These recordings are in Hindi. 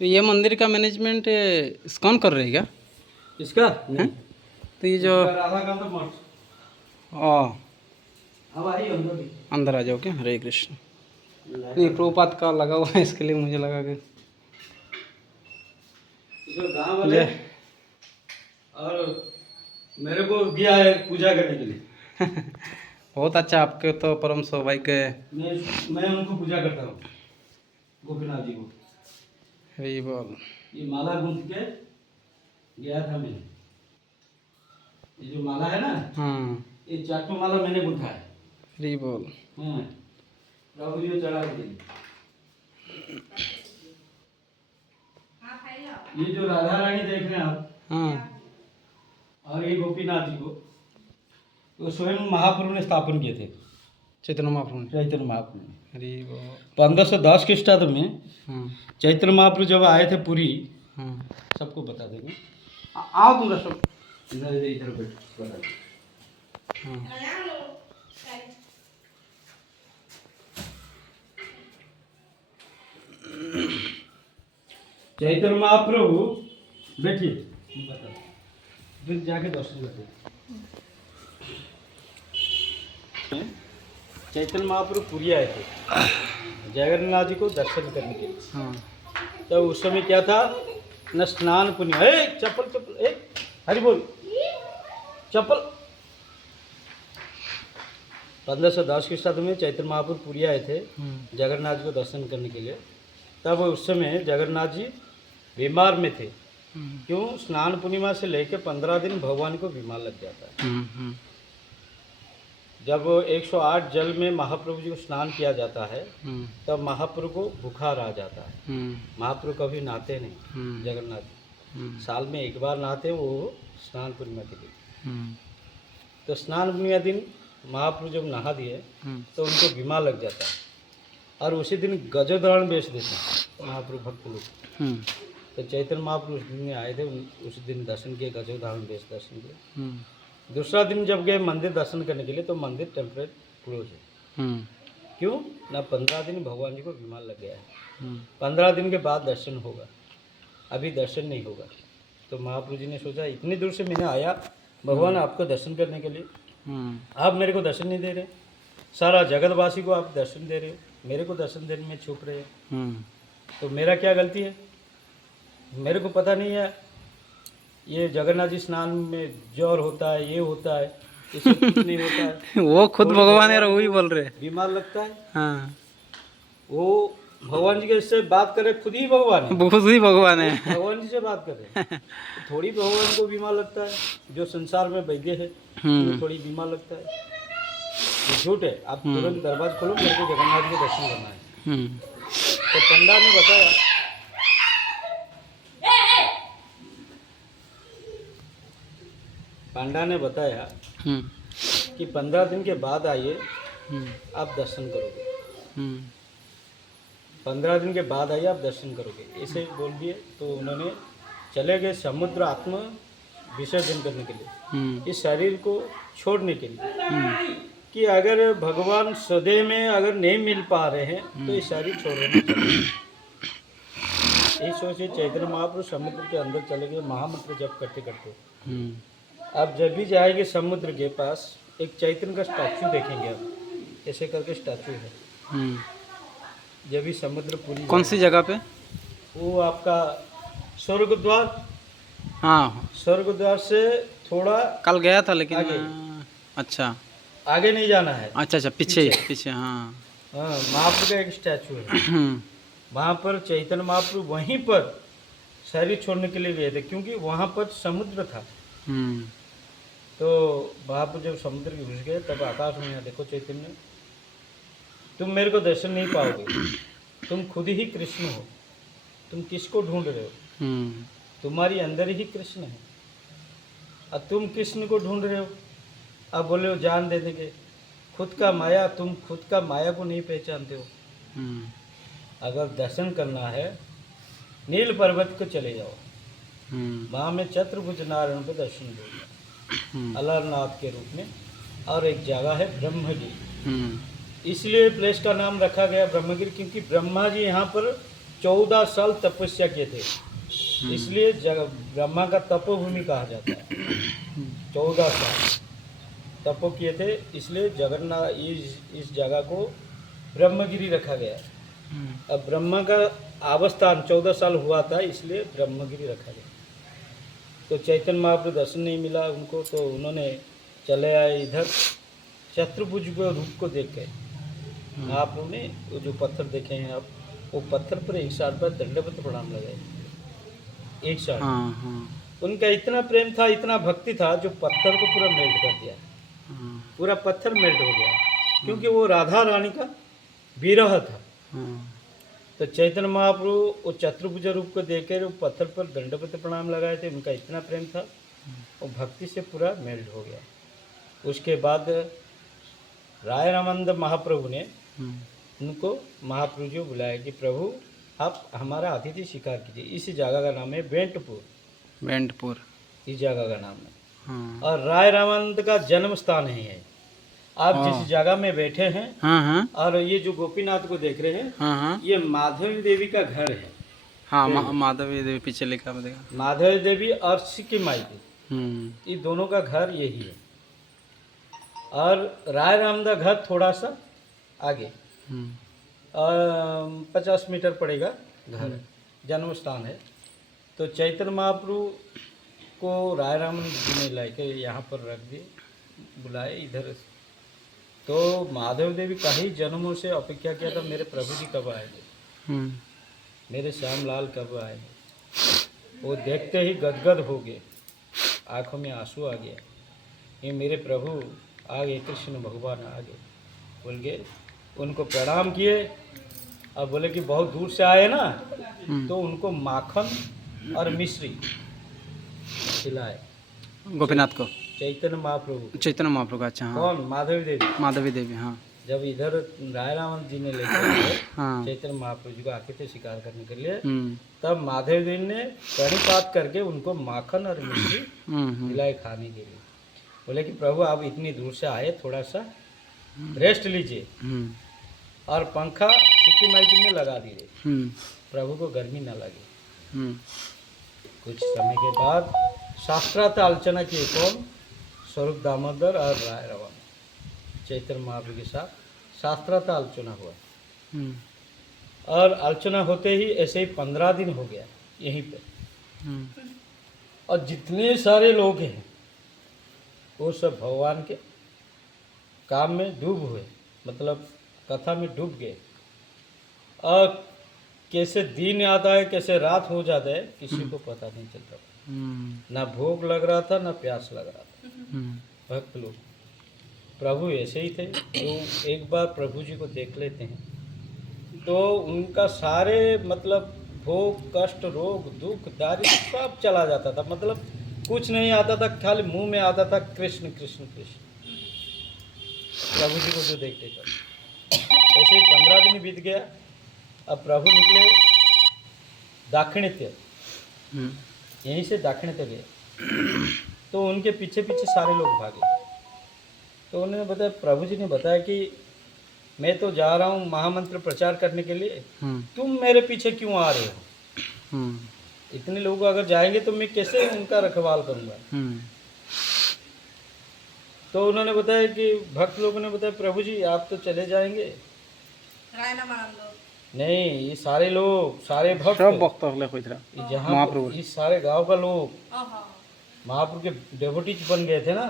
तो ये मंदिर का मैनेजमेंट कौन कर रहे हैं क्या? इसका हैं? तो ये जो राधा का तो मठ। अब आई अंदर भी। अंदर आ जाओ क्या? हरे कृष्ण। नहीं, प्रभुपाद का लगा हुआ है, इसके लिए मुझे लगा कि जो गांव वाले और मेरे को दिया है पूजा करने के लिए। बहुत अच्छा, आपके तो परम सौभाग्य है। मैं उनको पूजा करता हूँ, गोपीनाथ जी को। हरि बोल। ये माला गूंथ के गया था मैंने। ये जो माला है ना, हाँ, ये 4 माला मैंने गूंथा है। हरि बोल। हाँ, प्रभु जी को चढ़ा के दी। ये जो राधा रानी देख रहे हैं आप, हाँ, और ये गोपीनाथ जी को तो स्वयं महाप्रभु ने स्थापन किए थे। चैतन्य महाप्रभु ने। चैतन्य महाप्रभु ने हरि बोल। 1510 ख्रीष्टाब्द में हाँ, चैतन्य महाप्रभु जब आए थे पुरी, हाँ। सबको बता देंगे। आओ तुम सब। इधर इधर इधर बैठ बता दें। हाँ, चैतन्य महाप्रभु बैठिए, बता फिर जाके दर्शन करते। चैतन्य महाप्रभु पुरी आए थे जगन्नाथ जी को दर्शन करने के लिए। हाँ। तो उस समय क्या था, न स्नान पुण्य, चप्पल चप्पल, हरि बोल, चप्पल। 1510 ख्रीष्टाब्द में चैतन्य महाप्रभु पुरी आए थे जगन्नाथ जी को दर्शन करने के लिए। तब उस समय जगन्नाथ जी बीमार में थे। क्यों? स्नान पूर्णिमा से लेकर 15 दिन भगवान को बीमार लग जाता है। जब 108 जल में महाप्रभु जी को स्नान किया जाता है, तब महाप्रभु को बुखार आ जाता है। महाप्रभु कभी नहाते नहीं, जगन्नाथ जी साल में एक बार नहाते हैं, वो स्नान पूर्णिमा के लिए। तो स्नान पूर्णिमा दिन महाप्रभु जब नहा दिए तो उनको बीमार लग जाता है, और उसी दिन गजोदरण बेच देते हैं महाप्रभु भक्त लोग। तो चैतन्य महाप्रभु उस दिन में आए थे, उस दिन दर्शन किए, गजोदरण बेच दर्शन किए। दूसरा दिन जब गए मंदिर दर्शन करने के लिए, तो मंदिर टेम्परेरी क्लोज है। क्यों? ना 15 दिन भगवान जी को बीमार लग गया है। 15 दिन के बाद दर्शन होगा, अभी दर्शन नहीं होगा। तो महाप्रभु जी ने सोचा, इतनी दूर से मैंने आया भगवान आपको दर्शन करने के लिए, आप मेरे को दर्शन नहीं दे रहे। सारा जगतवासी को आप दर्शन दे रहे हो, मेरे को दर्शन देने में छुप रहे हो। तो मेरा क्या गलती है? मेरे को पता नहीं है ये जगन्नाथ जी स्नान में ज्वर होता है, ये होता है, इससे कुछ नहीं होता है। वो खुद भगवान है, वही बोल रहे। बीमार लगता है। हाँ, वो भगवान जी के से बात करे, खुद ही भगवान है, बहुत ही भगवान है। भगवान जी से बात करे। थोड़ी भगवान को बीमार लगता है, जो संसार में वैद्य है वो थोड़ी बीमार लगता है। ये झूठ है। आप तुरंत दरवाजा खोलो, मेरे को जगन्नाथ जी के दर्शन करना है। तो पंडा ने बताया, पंडा ने बताया कि 15 दिन के बाद आइए, आप दर्शन करोगे। 15 दिन के बाद आइए, आप दर्शन करोगे, ऐसे बोल दिए। तो उन्होंने चले गए समुद्र आत्मा विसर्जन करने के लिए, इस शरीर को छोड़ने के लिए। कि अगर भगवान सदैव में अगर नहीं मिल पा रहे हैं तो ये शरीर छोड़ देना चाहिए। यही सोचे चैतन्य महाप्रभु समुद्र के अंदर चले गए, महामंत्र जप करते करते। आप जब भी जाएंगे समुद्र के पास, एक चैतन्य का स्टैचू देखेंगे। आप ऐसे करके स्टैचू है। जब भी समुद्र पूरी, कौन सी जगह पे? वो आपका स्वर्ग द्वार। हाँ, स्वर्ग द्वार से थोड़ा कल गया था लेकिन आगे। अच्छा, आगे नहीं जाना है। अच्छा, पीछे पीछे। हाँ, महाप्रभु का एक स्टैचू है। वहाँ पर चैतन्य महाप्रभु वहीं पर शरीर छोड़ने के लिए गए थे, क्योंकि वहाँ पर समुद्र था। तो महाप्रभु जब समुद्र के घुस गए, तब आकाश में देखो चैतन्य, तुम मेरे को दर्शन नहीं पाओगे, तुम खुद ही कृष्ण हो, तुम किसको ढूंढ रहे हो? तुम्हारी अंदर ही कृष्ण है, और तुम कृष्ण को ढूंढ रहे हो। अब बोले हो जान दे देंगे, खुद का माया, तुम खुद का माया को नहीं पहचानते हो। अगर दर्शन करना है, नील पर्वत को चले जाओ, वहाँ में चतुर्भुज नारायण को दर्शन दो, अलारनाथ के रूप में। और एक जगह है ब्रह्मगिरी, इसलिए प्लेस का नाम रखा गया ब्रह्मगिरी, क्योंकि ब्रह्मा जी यहाँ पर 14 साल तपस्या किए थे, इसलिए ब्रह्मा का तपोभूमि कहा जाता है। 14 साल तपो किए थे, इसलिए जगन्नाथ इस जगह को ब्रह्मगिरी रखा गया है। अब ब्रह्मा का आवस्थान 14 साल हुआ था, इसलिए ब्रह्मगिरी रखा गया। तो चैतन्य महाप्रभु दर्शन नहीं मिला उनको, तो उन्होंने चले आए इधर चतुर्भुज के रूप को देख के। महाप्रभु ने वो जो पत्थर देखे हैं आप, वो पत्थर पर एक साथ पर दंडवत प्रणाम लगाए, एक साथ। उनका इतना प्रेम था, इतना भक्ति था, जो पत्थर को पूरा मेल्ट कर दिया। पूरा पत्थर मेल्ट हो गया, क्योंकि वो राधा रानी का विरह था। तो चैतन्य महाप्रभु वो चतुर्भुज रूप को देकर वो पत्थर पर दंडवत प्रणाम लगाए थे। उनका इतना प्रेम था, वो भक्ति से पूरा मेल्ट हो गया। उसके बाद राय रामानंद महाप्रभु ने उनको महाप्रभु जी को बुलाया कि प्रभु आप हमारा अतिथि स्वीकार कीजिए। इस जगह का नाम है बेंटपुर, इस जगह का नाम है। और राय रामानंद का जन्म स्थान है ये। आप जिस जगह में बैठे हैं, और ये जो गोपीनाथ को देख रहे हैं, ये माधवी देवी का घर है। माधवी देवी पीछे लिखा है, माधवी देवी और सिक्की माई ये दोनों का घर यही है। और राय रामानंद का घर थोड़ा सा आगे 50 मीटर पड़ेगा घर, जन्म स्थान है। तो चैतन्य महाप्रभु को राय रामानंद जी ने लाके यहाँ पर रख दिए, बुलाए इधर। तो माधव देवी कई जन्मों से अपेक्षा किया था, मेरे प्रभु जी कब आएंगे, मेरे श्याम लाल कब आएंगे। वो देखते ही गदगद हो गए, आँखों में आंसू आ गया। ये मेरे प्रभु आ गए, कृष्ण भगवान आ गए बोल गए। उनको प्रणाम किए और बोले कि बहुत दूर से आए ना, तो उनको माखन और मिश्री खिलाए। गोपीनाथ को चैतन्य महाप्रभु का। अच्छा, कौन? माधवी देवी। हाँ। जब इधर राय रामानंद जी ने लेकर आए चैतन्य महाप्रभु जी को आके थे शिकार करने के लिए, तब माधवी देवी ने प्रणिपात करके उनको माखन और मिश्री खिलाए खाने के लिए। बोले कि प्रभु आप इतनी दूर से आए, थोड़ा सा रेस्ट लीजिए। और पंखा सिक्की माई जी ने लगा दिए, प्रभु को गर्मी न लगे। कुछ समय के बाद शास्त्रार्थ आलोचना किए, कौन? स्वरूप दामोदर और राय रामानंद चैतन्य महाप्रभु के साथ शास्त्रार्थ आलोचना हुआ। और आलोचना होते ही ऐसे ही 15 दिन हो गया यहीं पे। और जितने सारे लोग हैं वो सब भगवान के काम में डूब हुए, मतलब कथा में डूब गए। और कैसे दिन आता है, कैसे रात हो जाता है, किसी को पता नहीं चल रहा। ना भूख लग रहा था, ना प्यास लग रहा था। भक्त लोग, प्रभु ऐसे ही थे जो एक बार प्रभु जी को देख लेते हैं तो उनका सारे मतलब भोग, कष्ट, रोग, दुख, दारिद्र सब चला जाता था। मतलब कुछ नहीं आता था, खाली मुंह में आता था कृष्ण कृष्ण कृष्ण। प्रभु जी को जो देखते थे। ऐसे ही 15 दिन बीत गया। अब प्रभु निकले दाक्षिणात्य, यहीं से दाक्षिणात्य गए। तो उनके पीछे पीछे सारे लोग भागे। तो उन्होंने बताया, प्रभु जी ने बताया कि मैं तो जा रहा हूँ महामंत्र प्रचार करने के लिए, तुम मेरे पीछे क्यों आ रहे हो? इतने लोग अगर जाएंगे तो मैं कैसे उनका रखवाल करूँगा? तो उन्होंने बताया कि भक्त लोगों ने बताया, प्रभु जी आप तो चले जाएंगे। नहीं, ये सारे लोग, सारे भक्त, जहाँ इस सारे गांव का लोग महाप्रभु के डेवोटीज बन गए थे ना।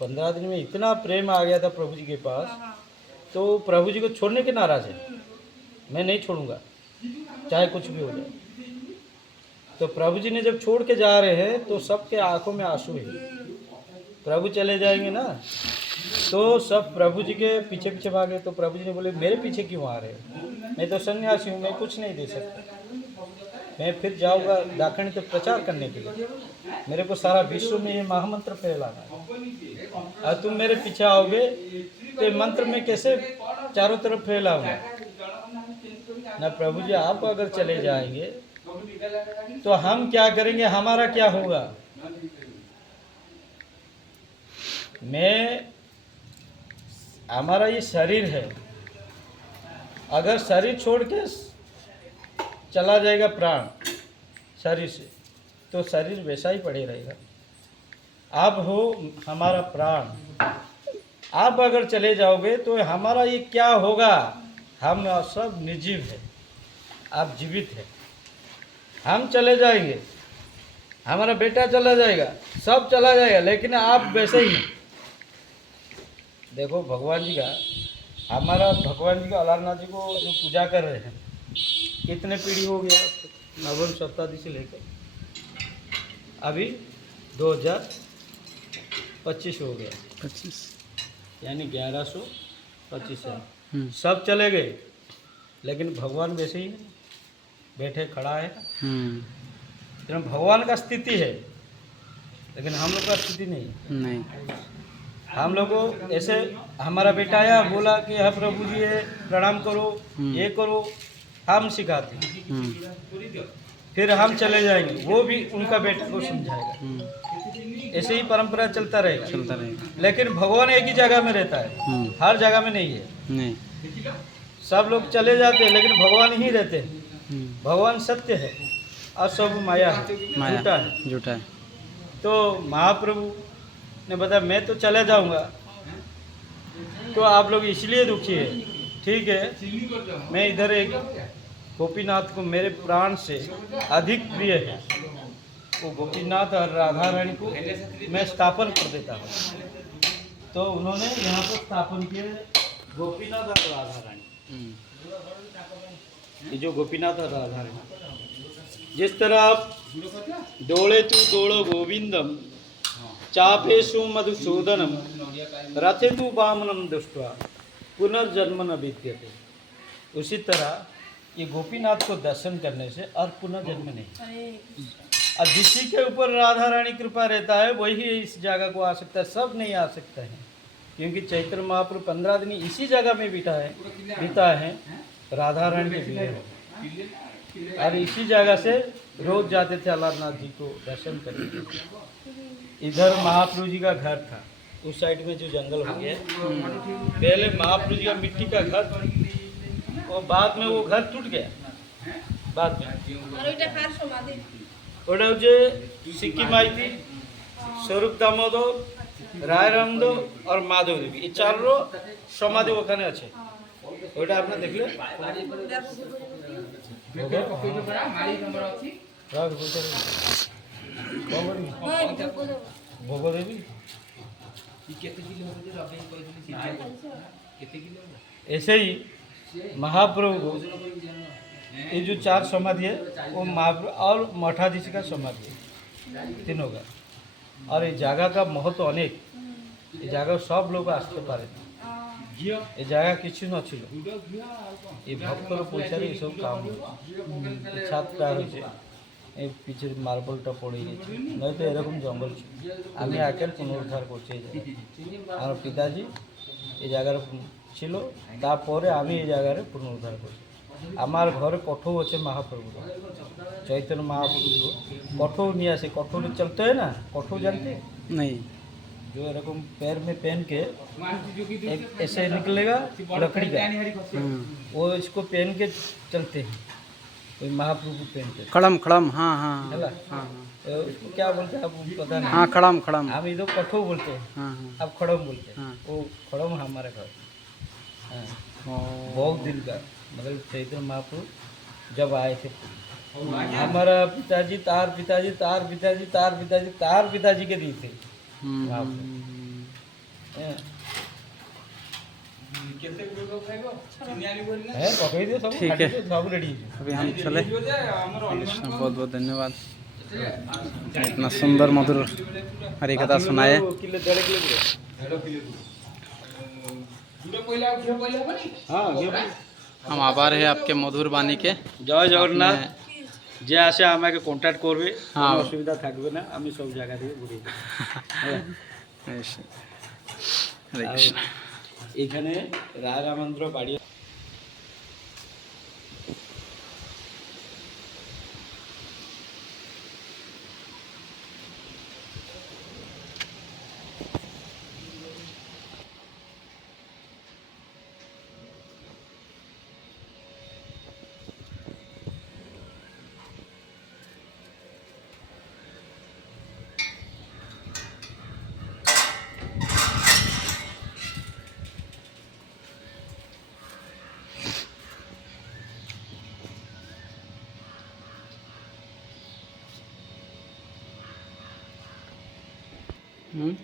15 दिन में इतना प्रेम आ गया था प्रभु जी के पास, तो प्रभु जी को छोड़ने के नाराज है, मैं नहीं छोड़ूंगा चाहे कुछ भी हो जाए। तो प्रभु जी ने जब छोड़ के जा रहे हैं तो सबके आंखों में आंसू है। प्रभु चले जाएंगे ना, तो सब प्रभु जी के पीछे पीछे भागे। तो प्रभु जी ने बोले, मेरे पीछे क्यों आ रहे हो? मैं तो सन्यासी हूँ, मैं कुछ नहीं दे सकता। मैं फिर जाऊँगा दाक्षिणात्य प्रचार करने के लिए, मेरे को सारा विश्व में ये महामंत्र फैलाना है। और तुम मेरे पीछे आओगे तो मंत्र में कैसे चारों तरफ फैलाऊंगा ना? प्रभु जी आप अगर चले जाएंगे तो हम क्या करेंगे, हमारा क्या होगा? हमारा ये शरीर है, अगर शरीर छोड़ के चला जाएगा प्राण शरीर से तो शरीर वैसा ही पड़े रहेगा। आप हो हमारा प्राण, आप अगर चले जाओगे तो हमारा ये क्या होगा? हम सब निर्जीव है, आप जीवित है। हम चले जाएंगे, हमारा बेटा चला जाएगा, सब चला जाएगा, लेकिन आप वैसे ही हैं। देखो भगवान जी का, हमारा भगवान जी का अलारनाथ जी को जो पूजा कर रहे हैं, कितने पीढ़ी हो गया? नवम शताब्दी से लेकर अभी 2025 हो गया, 25। यानी 1125 साल। सब चले गए, लेकिन भगवान वैसे ही बैठे खड़ा है। तो भगवान का स्थिति है, लेकिन हम लोग का स्थिति नहीं है। नहीं। हम लोग को ऐसे हमारा बेटा आया, बोला कि हाँ प्रभु जी ये प्रणाम करो, ये करो, हम सिखाते हैं। फिर हम चले जाएंगे, वो भी उनका बेटा को समझाएगा। ऐसे ही परंपरा चलता रहेगा। लेकिन भगवान एक ही जगह में रहता है, हर जगह में नहीं है। नहीं। सब लोग चले जाते हैं, लेकिन भगवान ही रहते हैं। भगवान सत्य है और सब माया है, झूठा है। झूठा है। तो महाप्रभु ने बताया मैं तो चले जाऊंगा, तो आप लोग इसलिए दुखी है, ठीक है। मैं इधर एक गोपीनाथ को मेरे प्राण से अधिक प्रिय है, वो गोपीनाथ और राधा रानी को मैं स्थापन कर देता हूँ। तो उन्होंने यहाँ पर स्थापन किए गोपीनाथ और राधा रानी। ये जो गोपीनाथ और राधा रानी, जिस तरह आप डोले तू डोलो गोविंदम चापेशु मधुसूदनम रथे तू वामनम दृष्ट्वा पुनर्जन्म न विद्यते। उसी तरह ये गोपीनाथ को दर्शन करने से और पुनर्जन्म नहीं। और जिसी के ऊपर राधा रानी कृपा रहता है वही इस जगह को आ सकता है, सब नहीं आ सकते हैं। क्योंकि चैत्र महाप्रभु 15 दिन इसी जगह में बीता है राधा रानी के बिना। और इसी जगह से रोज जाते थे अलारनाथ जी को दर्शन करने। इधर महाप्रभु जी का घर था, उस साइड में जो जंगल हो गया, पहले महाप्रभु जी का मिट्टी का घर, और बाद में वो घर टूट गया। बाद में ওটা হচ্ছে सिक्की माई थी, स्वरूप दामोदर, राय रामदेव और माधव देवी, ये चारों समाधि ওখানে আছে। ওটা আপনি দেখলে ভোগ দেবী ऐसे ही महाप्रभु को ये जो 4 समाधि है वो महाप्रभु और मठाधीश का समाधि है, तीनों का। और ये जगह का महत्व अनेक, ये जगह सब लोग आसते पारे ना, ये जगह किसी नछिल, ये भक्तर पैसा ये सब काम छातटा হয়েছে, এই পিছের মার্বেলটা পড়ে গেছে, নয়তো এরকম জঙ্গল ছিল। আমি আগে পুনরুদ্ধার করছি এই জায়গা। আমার পিতাজি এই জায়গার ছিল, তারপরে আমি এই জায়গার পুনরুদ্ধার করছি। আমার ঘরে কঠো আছে महाप्रभु, चैतन्य महाप्रभु कठो नहीं आसे, कठो चलते है ना, कठो जानते नहीं, जो एरकम पैर में पहन के एक ऐसे निकलेगा लकड़ी का, वो इसको पहन के चलते हैं, कोई महाप्रभु पहनते। खड़म खड़म, हाँ हाँ है ना? हाँ तो उसको क्या बोलते हैं आप पता नहीं। हाँ, खड़म खड़म, हम इधर कठो बोलते हैं, हाँ हाँ। आप खड़म बोलते हैं। हाँ। वो खड़म हमारे घर। हाँ। ओ, बहुत दिन का, मतलब चैतन्य महाप्रभु जब आए थे, हमारा पिताजी तार पिताजी तार पिताजी तार पिताजी तार पिताजी के दिए थे। हैं? पकड़ दियो सब, ठीक है। सब रेडी है। अभी हम चले। बहुत बहुत धन्यवाद, इतना सुंदर मधुर हरि कथा सुनाए। किलो 1.5 किलो हाँ हम आभार है आपके मधुर बानी के। জয় জগন্নাথ। যে আসে আমাকে কন্ট্যাক্ট করবে, হ্যাঁ। কোনো অসুবিধা থাকবে না, আমি সব জায়গা থেকে ঘুরে দেবো। हरे कृष्ण। এখানে রায় রামেন্দ্র বাড়ি। हम्म।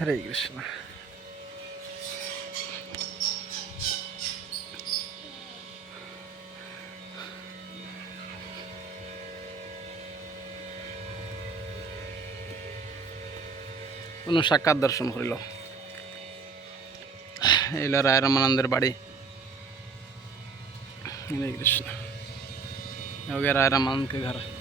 हरे कृष्ण। সাক্ষাৎ দর্শন করিল। এলো রায় রামানন্দের বাড়ি। हरे कृष्ण। हो गया राय रामानंद के घर।